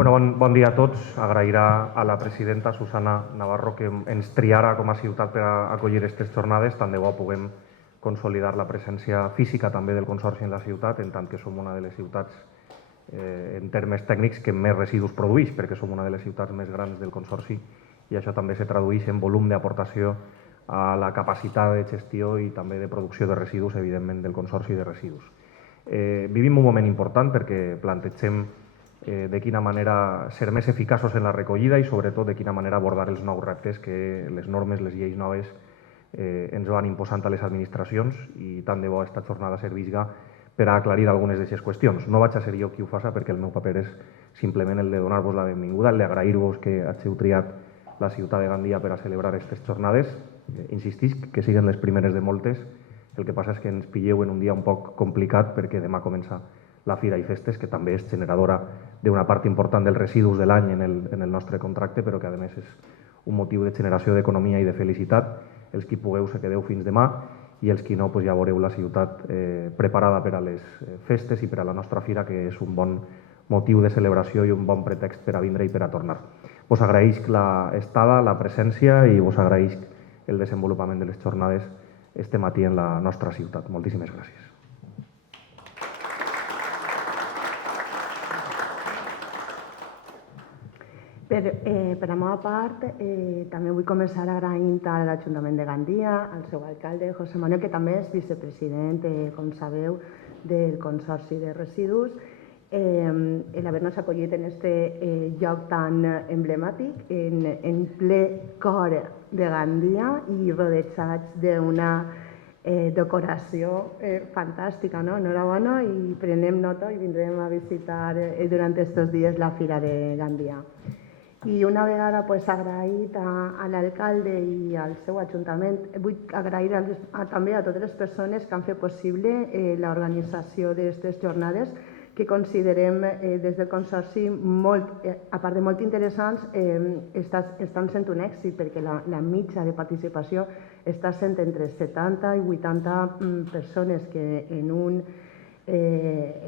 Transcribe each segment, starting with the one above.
Bon dia a tots. Agrair a la presidenta Susana Navarro que ens triara com a ciutat per a acollir aquestes jornades. Tant de bo puguem consolidar la presència física també del Consorci en la ciutat, en tant que som una de les ciutats, en termes tècnics, que més residus produeix, perquè som una de les ciutats més grans del Consorci i això també se tradueix en volum d'aportació a la capacitat de gestió i també de producció de residus, evidentment, del Consorci de Residus. Vivim un moment important perquè plantegem de quina manera ser més eficaços en la recollida i sobretot de quina manera abordar els nous reptes que les normes, les lleis noves ens van imposant a les administracions, i tant de bo aquesta jornada servisca per a aclarir algunes d'aquestes qüestions. No vaig a ser jo qui ho faça perquè el meu paper és simplement el de donar-vos la benvinguda, el d'agrair-vos que hàgiu triat la ciutat de Gandia per a celebrar aquestes jornades. Insistisc que siguen les primeres de moltes. El que passa és que ens pilleu en un dia un poc complicat perquè demà comença la Fira i Festes, que també és generadora d'una part important dels residus de l'any en el nostre contracte, però que a més és un motiu de generació d'economia i de felicitat. Els qui pugueu se quedeu fins demà i els qui no ja veureu la ciutat preparada per a les festes i per a la nostra fira, que és un bon motiu de celebració i un bon pretext per a vindre i per a tornar. Vos agraïsc l'estada, la presència i vos agraïsc el desenvolupament de les jornades este matí en la nostra ciutat. Moltíssimes gràcies. Per la meva part, també vull començar agraint a l'Ajuntament de Gandia, al seu alcalde, José Manuel, que també és vicepresident, com sabeu, del Consorci de Residus, l'haver-nos acollit en aquest lloc tan emblemàtic, en ple cor de Gandia i rodejats d'una decoració fantàstica. Enhorabona, i prenem nota i vindrem a visitar durant aquests dies la Fira de Gandia. I una vegada agraït a l'alcalde i al seu ajuntament, vull agrair també a totes les persones que han fet possible l'organització d'aquestes jornades, que considerem des del Consorci, a part de molt interessants, estan sent un èxit, perquè la mitja de participació està sent entre 70 i 80 persones, que en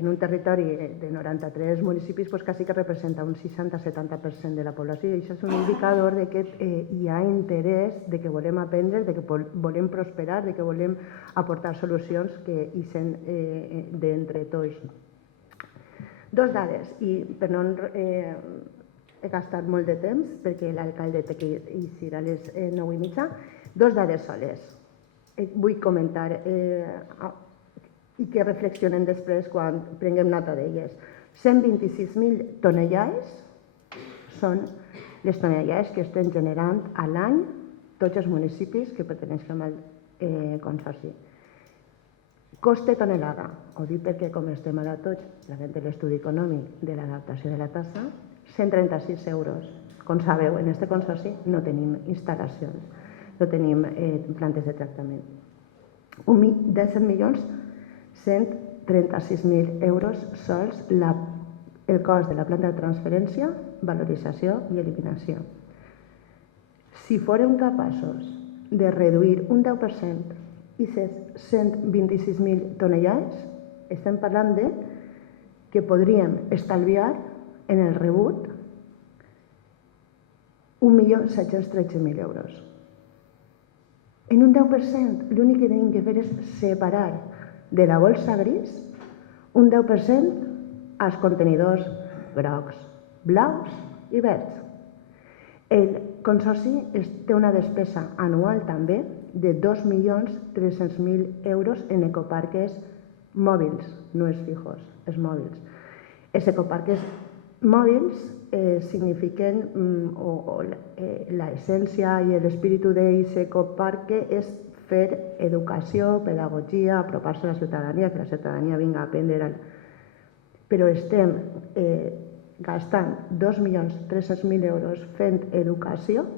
un territori de 93 municipis quasi que representa un 60-70% de la població, i això és un indicador de que hi ha interès, de que volem aprendre, de que volem prosperar, de que volem aportar solucions que hi són d'entre tots. Dos dades, i per no he gastat molt de temps, perquè l'alcalde té que eixir a les 9:30, dos dades soles. Vull comentar i que reflexionem després quan prenguem nota d'elles. 126.000 tonellades són les tonellades que estem generant a l'any tots els municipis que perteneixen al Consorci. Coste tonelada, ho dic perquè com estem ara tots, la gent de l'estudi econòmic de l'adaptació de la tassa, 136 euros. Com sabeu, en aquest Consorci no tenim instal·lacions, no tenim plantes de tractament. 17.136.000 euros sols el cost de la planta de transferència, valorització i eliminació. Si fórem capaços de reduir un 10% i ces 126.000 tonellades, estem parlant que podríem estalviar en el rebut 1.713.000 euros. En un 10%, l'únic que tenim que fer és separar de la bolsa gris un 10% als contenidors grocs, blaus i verds. El Consorci té una despesa anual també de 2.300.000 euros en ecoparques mòbils, no és fijos, és mòbils. Els ecoparques mòbils signifiquen, o l'essència i l'espíritu d'aquest ecoparque és fer educació, pedagogia, apropar-se a la ciutadania, que la ciutadania vingui a aprendre. Però estem gastant 2.300.000 euros fent educació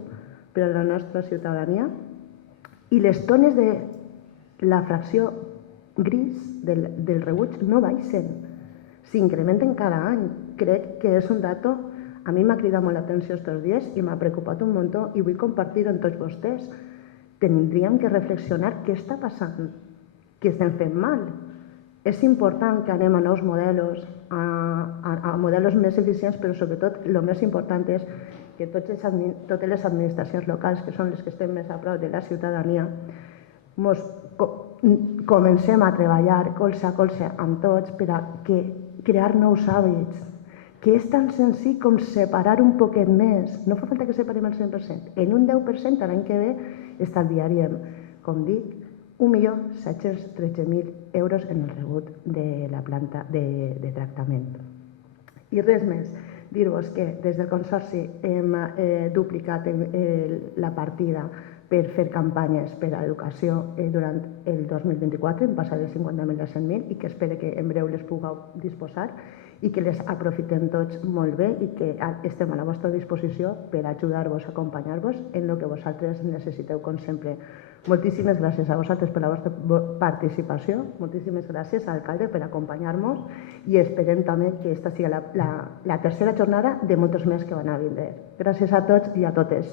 per a la nostra ciutadania, i les tones de la fracció gris del rebuig no baixen, s'incrementen cada any. Crec que és un dato, a mi m'ha cridat molt l'atenció aquests dies i m'ha preocupat un muntó i vull compartir-ho amb tots vostès. Tindríem que reflexionar què està passant, què estem fent mal, És important que anem a nous models, a models més eficients, però sobretot el més important és que totes les administracions locals, que són les que estem més a prop de la ciutadania, comencem a treballar colze a colze amb tots per a crear nous hàbits, que és tan senzill com separar un poquet més. No fa falta que separem el 100%. En un 10% l'any que ve estalviaríem, com dic, 1.713.000 euros en el rebut de la planta de tractament. I res més, dir-vos que des del Consorci hem duplicat la partida per fer campanyes per a educació durant el 2024, hem passat de 50.000 a 100.000 i que espero que en breu les pugueu disposar i que les aprofitem tots molt bé i que estem a la vostra disposició per ajudar-vos, acompanyar-vos en el que vosaltres necessiteu, com sempre. Moltíssimes gràcies a vosaltres per la vostra participació, moltíssimes gràcies a l'alcalde per acompanyar-nos i esperem també que aquesta sigui la tercera jornada de moltes més que van a vindre. Gràcies a tots i a totes.